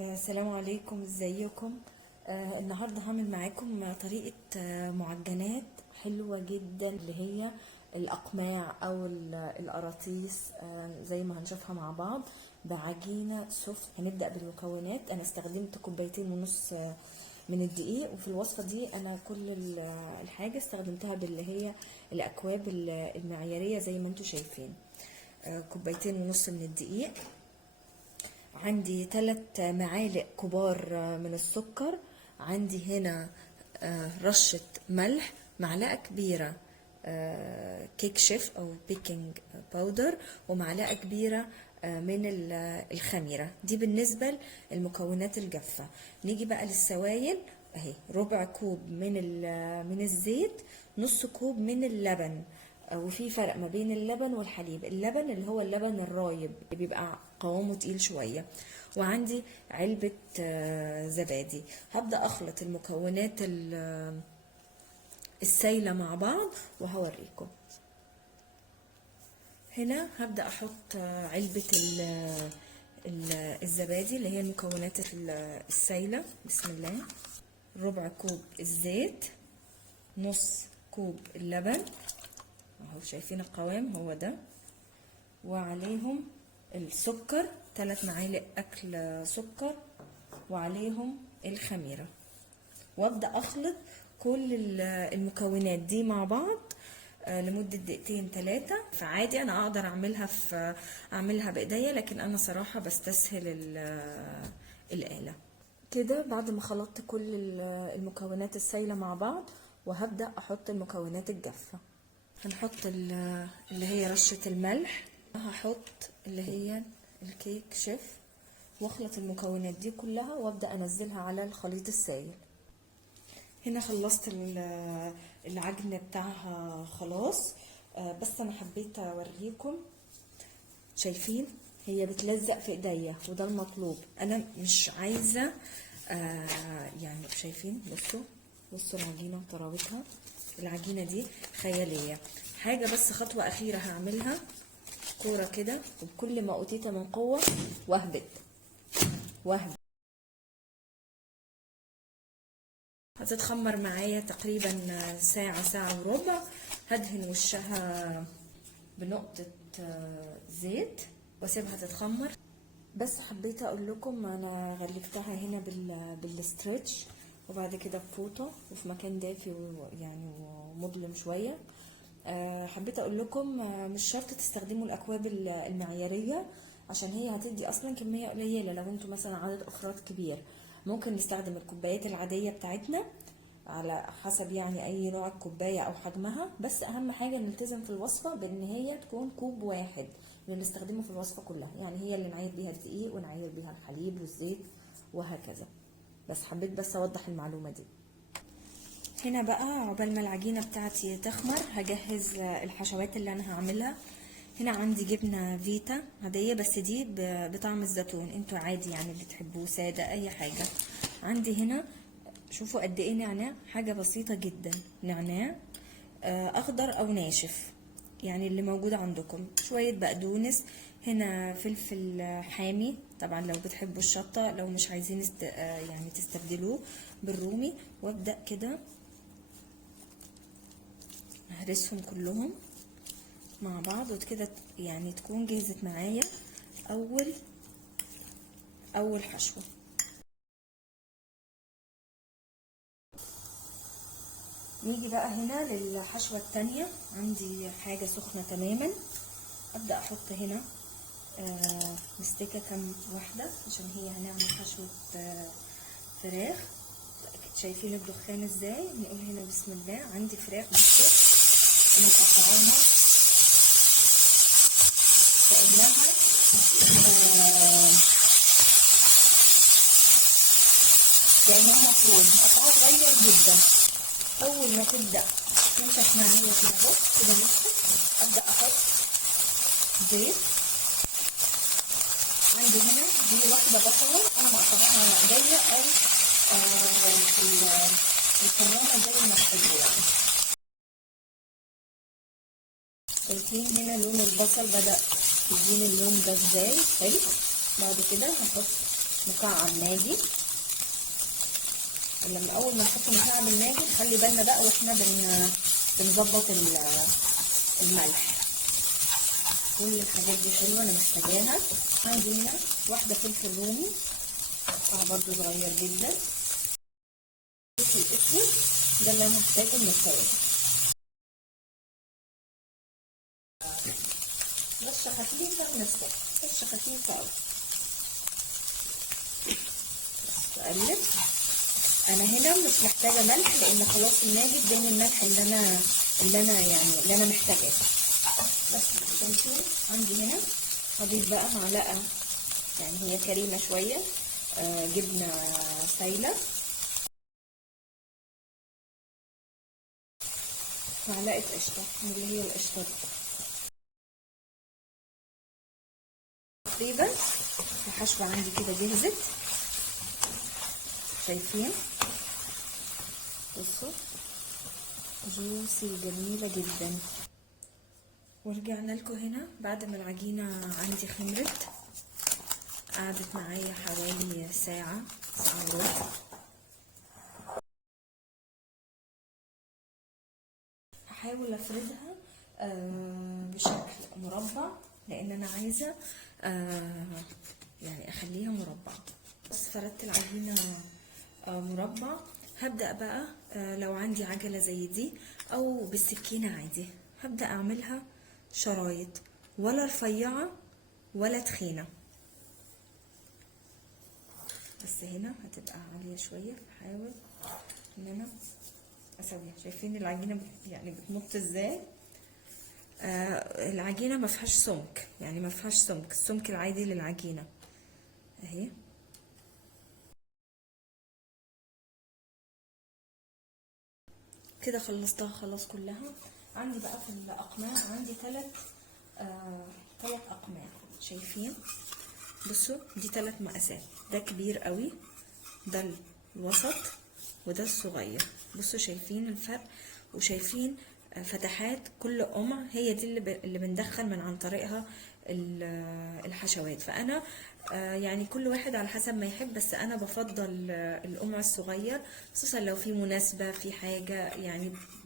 السلام عليكم، ازيكم؟ النهارده هعمل معاكم طريقة معجنات حلوة جدا، اللي هي الأقماع أو القراطيس، زي ما هنشوفها مع بعض بعجينة سوفت. هنبدأ بالمكونات. أنا استخدمت كوبايتين ونص من الدقيق، وفي الوصفة دي أنا كل الحاجة استخدمتها باللي هي الأكواب المعيارية زي ما انتوا شايفين. كوبايتين ونص من الدقيق، عندي 3 معالق كبار من السكر، عندي هنا رشة ملح، معلقة كبيرة كيك شيف أو بيكنج باودر، ومعلقة كبيرة من الخميرة. دي بالنسبة للمكونات الجافة. نيجي بقى للسوائل. اهي ربع كوب من الزيت، نص كوب من اللبن. وفي فرق ما بين اللبن والحليب. اللبن اللي هو اللبن الرايب بيبقى قوامه تقيل شوية. وعندي علبة زبادي. هبدأ أخلط المكونات السايلة مع بعض وهوريكم. هنا هبدأ أحط علبة الزبادي اللي هي المكونات السايلة. بسم الله. ربع كوب الزيت، نص كوب اللبن، اهو شايفين القوام هو ده، وعليهم السكر 3 معالق اكل سكر، وعليهم الخميره. وابدا اخلط كل المكونات دي مع بعض لمده دقيقتين 3. فعادي انا اقدر اعملها بايديا، لكن انا صراحه بستسهل الاله كده. بعد ما خلطت كل المكونات السايله مع بعض، وهبدا احط المكونات الجافه. هنحط اللي هي رشة الملح، هحط اللي هي الكيك شيف، واخلط المكونات دي كلها وابدأ انزلها على الخليط السائل. هنا خلصت العجن بتاعها خلاص. بس انا حبيت اوريكم. شايفين هي بتلزق في ايديا، وده المطلوب. انا مش عايزة يعني شايفين، بصوا العجينة وطراوتها. العجينة دي خيالية. حاجة بس خطوة أخيرة هعملها، كورة كده، وبكل ما أوتيت من قوة وهبط. هتتخمر معايا تقريبا ساعة، ساعة وربع. هدهن وشها بنقطة زيت واسيبها تتخمر. بس حبيت اقول لكم انا غلفتها هنا بالستريتش، وبعد كده بفوطه وفي مكان دافي يعني ومظلم شويه. حبيت اقول لكم مش شرط تستخدموا الاكواب المعياريه، عشان هي هتدي اصلا كميه قليله. لو انتوا مثلا عدد افراد كبير، ممكن نستخدم الكوبايات العاديه بتاعتنا على حسب يعني اي نوع الكوبايه او حجمها. بس اهم حاجه نلتزم في الوصفه بان هي تكون كوب واحد اللي نستخدمه في الوصفه كلها، يعني هي اللي نعير بيها الدقيق ونعير بيها الحليب والزيت وهكذا. بس حبيت بس اوضح المعلومه دي. هنا بقى عقبال ما العجينه بتاعتي تخمر، هجهز الحشوات اللي انا هعملها. هنا عندي جبنه فيتا عاديه، بس دي بطعم الزيتون، انتوا عادي يعني اللي تحبوه ساده اي حاجه. عندي هنا شوفوا قد ايه نعناع، حاجه بسيطه جدا. نعناع اخضر او ناشف، يعني اللي موجود عندكم. شويه بقدونس، هنا فلفل حامي طبعا لو بتحبوا الشطه، لو مش عايزين يعني تستبدلوه بالرومي. وابدا كده هرسهم كلهم مع بعض، وكده يعني تكون جهزت معايا اول حشوه. نيجي بقى هنا للحشوة التانية. عندي حاجة سخنة تماما، ابدأ احط هنا مستكة كام واحدة، عشان هي هنعمل حشوة فراخ. شايفين الدخان ازاي؟ نقول هنا بسم الله. عندي فراخ بصوا انا مقطعاها كأنها كأنها مفروم، مقطعها صغير جدا. اول ما تبدأ تنشف معايا كده كده نشفت، ابدأ احط زيت. عندي هنا دي واحدة بصلة انا مقطعاها على ايديا او في الكمامة زي ما تحبوا يعني. شايفين هنا لون البصل بدأ يديني اللون ده ازاي حلو. بعد كده هحط مكعب ماجي. لما اول ما نحط مكعب الماجي خلي بالنا بقى واحنا بنظبط الملح. كل الحاجات دي حلوه انا محتاجاها. عندي هنا واحده فلفل رومي برضو صغير جدا. فلفل اسود ده اللي انا هحتاجه من التوابل. رشه خفيفه من السكر، رشه خفيفه قوي. اقلب. انا هنا مش محتاجه ملح لان خلاص الماجي اداني الملح اللي انا محتاجاه. بس شايفين عندي هنا هضيف بقى معلقه، يعني هي كريمه شويه، جبنه سايله، معلقه قشطه من اللي هي القشطه دي تقريبا. الحشوه عندي كده جهزت. شايفين؟ بصوا جوسي جميله جدا. ورجعنا لكم هنا بعد ما العجينه عندي خمرت. قعدت معايا حوالي ساعه وربع. هحاول افردها بشكل مربع لان انا عايزه يعني اخليها مربع. بس فردت العجينه مربع. هبدا بقى لو عندي عجله زي دي او بالسكينه عادي هبدا اعملها شرايط، ولا رفيعه ولا تخينه. بس هنا هتبقى عاليه شويه، فحاول ان انا اسويها. شايفين العجينه يعني بتمط ازاي؟ العجينه ما فيهاش سمك، يعني ما فيهاش سمك، السمك العادي للعجينه اهي. كده خلصتها خلاص كلها. عندي بقى في الاقماع عندي ثلاث اقماع. شايفين؟ بصوا دي 3 مقاسات، ده كبير قوي، ده الوسط، وده الصغير. بصوا شايفين الفرق؟ وشايفين فتحات كل قمع؟ هي دي اللي بندخل من عن طريقها الحشوات. فانا يعني كل واحد على حسب ما يحب، بس انا بفضل القمع الصغير خصوصا لو في مناسبة في حاجة،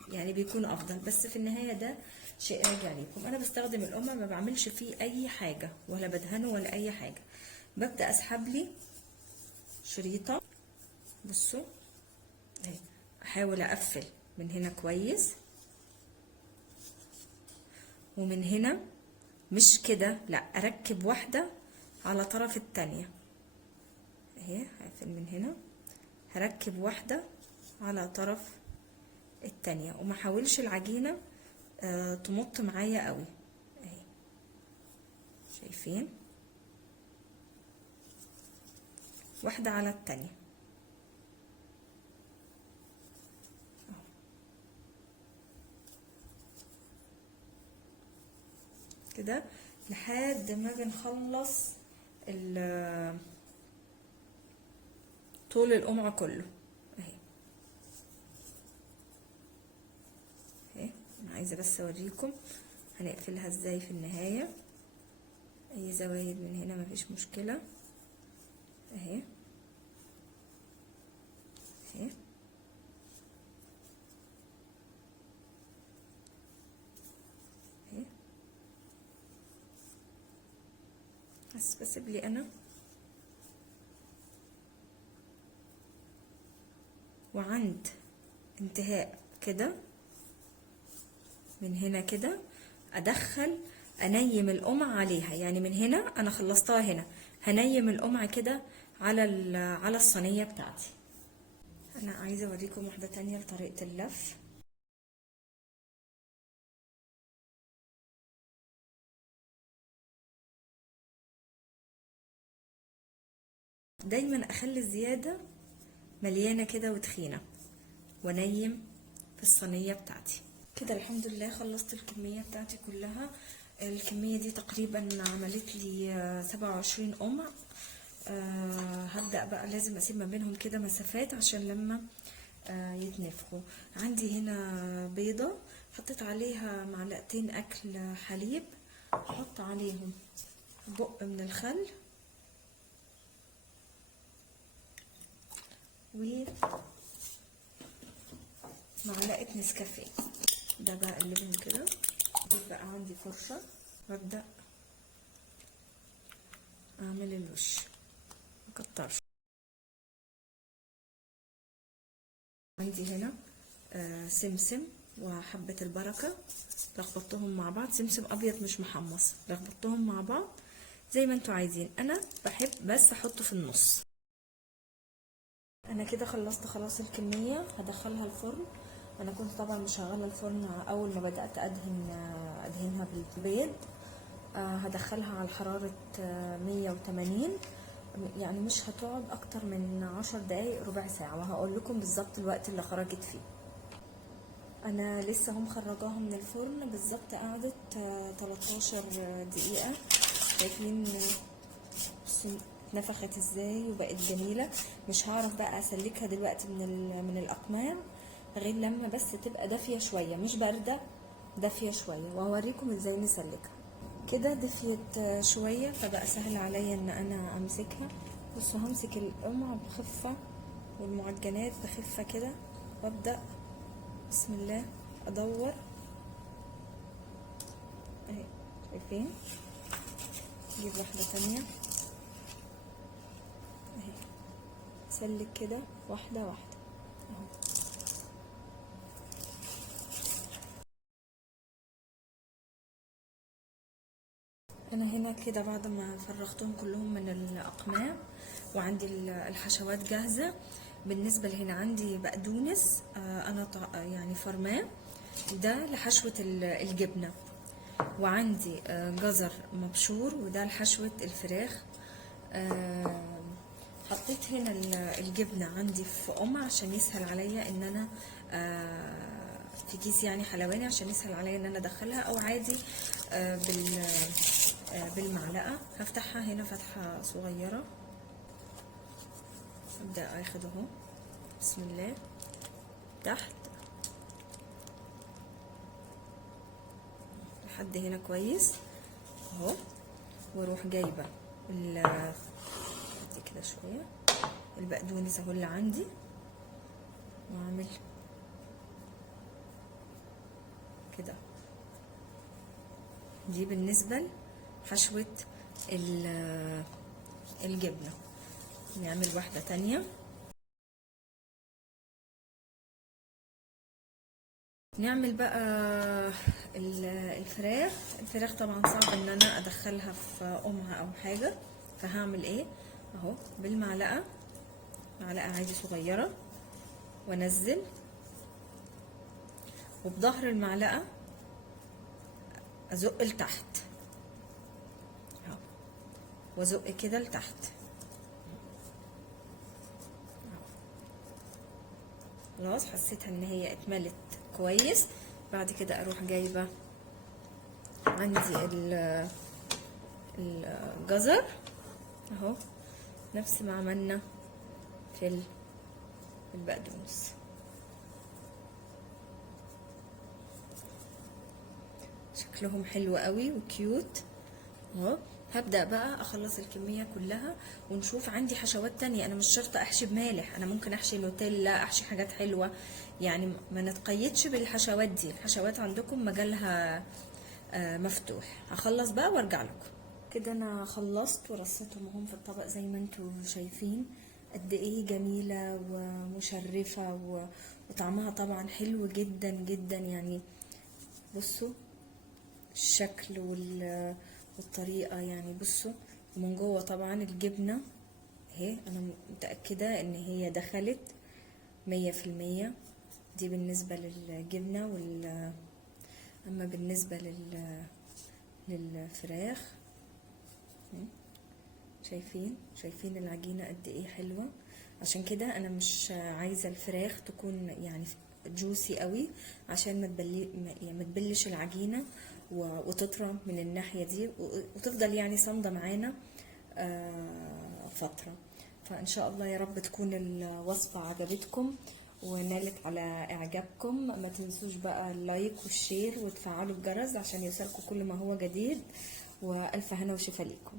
يعني بيكون افضل. بس في النهاية ده شيء راجع ليكم. انا بستخدم القمع ما بعملش فيه اي حاجة ولا بدهنه ولا اي حاجة. ببدأ اسحب لي شريطة. بصوا اهي، احاول اقفل من هنا كويس، ومن هنا مش كده، لا اركب واحدة على طرف التانية اهي. هقفل من هنا، هركب واحدة على طرف التانية، وما حاولش العجينة تمط معايا قوي اهي. شايفين؟ واحدة على التانية كده لحد ما بنخلص طول القمع كله اهي. انا عايزه بس اوريكم هنقفلها ازاي في النهايه. اي زوايد من هنا مفيش مشكله اهي اهي. بس بسيب لي انا، وعند انتهاء كده من هنا كده ادخل انيم القمع عليها. يعني من هنا انا خلصتها، هنا هنيم القمع كده على الصينيه بتاعتي. انا عايزه اوريكم واحده تانية لطريقه اللف. دايما اخلي الزياده مليانه كده وتخينه، وانيم في الصينيه بتاعتي كده. الحمد لله خلصت الكميه بتاعتي كلها. الكميه دي تقريبا عملت لي 27 قمع. هبدأ بقى لازم اسيب ما بينهم كده مسافات عشان لما يتنفخوا. عندي هنا بيضة حطيت عليها معلقتين اكل حليب، احط عليهم بق من الخل ومعلقة نسكافيه. ده بقى اقلبهم كده. اجيب بقى عندي فرشة وابدأ اعمل الوش، مكترش. عندي هنا سمسم وحبة البركة، لخبطتهم مع بعض. سمسم ابيض مش محمص، لخبطتهم مع بعض زي ما انتوا عايزين. انا بحب بس احطه في النص. انا كده خلصت خلاص الكمية، هدخلها الفرن. انا كنت طبعا مشغله الفرن اول ما بدأت ادهنها بالبيض. هدخلها على حرارة 180، يعني مش هتقعد اكتر من 10 دقايق ربع ساعة، وهقول لكم بالظبط الوقت اللي خرجت فيه. انا لسه هم خرجاها من الفرن بالظبط، قعدت 13 دقيقة. شايفين نفخت ازاي وبقت جميلة. مش هعرف بقى اسلكها دلوقتي من الاقماع غير لما بس تبقى دافية شوية، مش باردة، دافية شوية، وهوريكم ازاي نسلكها. كده دفيت شوية فبقى سهل عليا ان انا امسكها. بصوا همسك القمع بخفة والمعجنات بخفة كده، وابدأ بسم الله ادور اهي. شايفين؟ اجيب واحدة تانية اهي، سلك كده واحدة واحدة اهو. انا هنا كده بعد ما فرغتهم كلهم من الاقماع وعندي الحشوات جاهزة. بالنسبة لهنا عندي بقدونس انا يعني فرماه، ده لحشوة الجبنة. وعندي جزر مبشور، وده لحشوة الفراخ. حطيت هنا الجبنة عندي في قمع عشان يسهل عليا ان انا في كيس يعني حلواني، عشان يسهل عليا ان انا ادخلها، او عادي بالمعلقة. هفتحها هنا فتحة صغيرة، ابدأ اخد اهو بسم الله تحت لحد هنا كويس اهو، واروح جايبه كده شويه البقدونس اهو اللي عندي، واعمل كده. دي بالنسبه لحشوه الجبنه. نعمل واحده تانية. نعمل بقى الفراخ طبعا صعب ان انا ادخلها في قمعة او حاجة، فهعمل ايه اهو بالمعلقة، معلقة عادي صغيرة، وانزل، وبظهر المعلقة ازق لتحت اهو، وازق كده لتحت. خلاص حسيتها ان هي اتملت كويس. بعد كده اروح جايبه عندي الجزر اهو، نفس ما عملنا في البقدونس. شكلهم حلو قوي وكيوت اهو. هبدأ بقى اخلص الكمية كلها ونشوف. عندي حشوات تانية، انا مش شرط احشي بمالح، انا ممكن احشي نوتيلا، احشي حاجات حلوة، يعني ما نتقيدش بالحشوات دي. الحشوات عندكم مجالها مفتوح. هخلص بقى وارجع لكم. كده انا خلصت ورصيتهم هم في الطبق زي ما انتوا شايفين قد ايه جميلة ومشرفة وطعمها طبعا حلو جدا جدا. يعني بصوا الشكل والطريقة، يعني بصوا من جوه طبعا الجبنة اهي، انا متأكدة ان هي دخلت 100%. دي بالنسبة للجبنة اما بالنسبة للفراخ شايفين العجينة قد ايه حلوة. عشان كده انا مش عايزة الفراخ تكون يعني جوسي قوي، عشان ما تبلش العجينة وتطرى من الناحية دي، وتفضل يعني صامدة معانا فترة. فان شاء الله يا رب تكون الوصفة عجبتكم ونالت على اعجابكم. ما تنسوش بقى اللايك والشير وتفعلوا الجرس عشان يوصلكم كل ما هو جديد، والف هنا وشفا ليكم.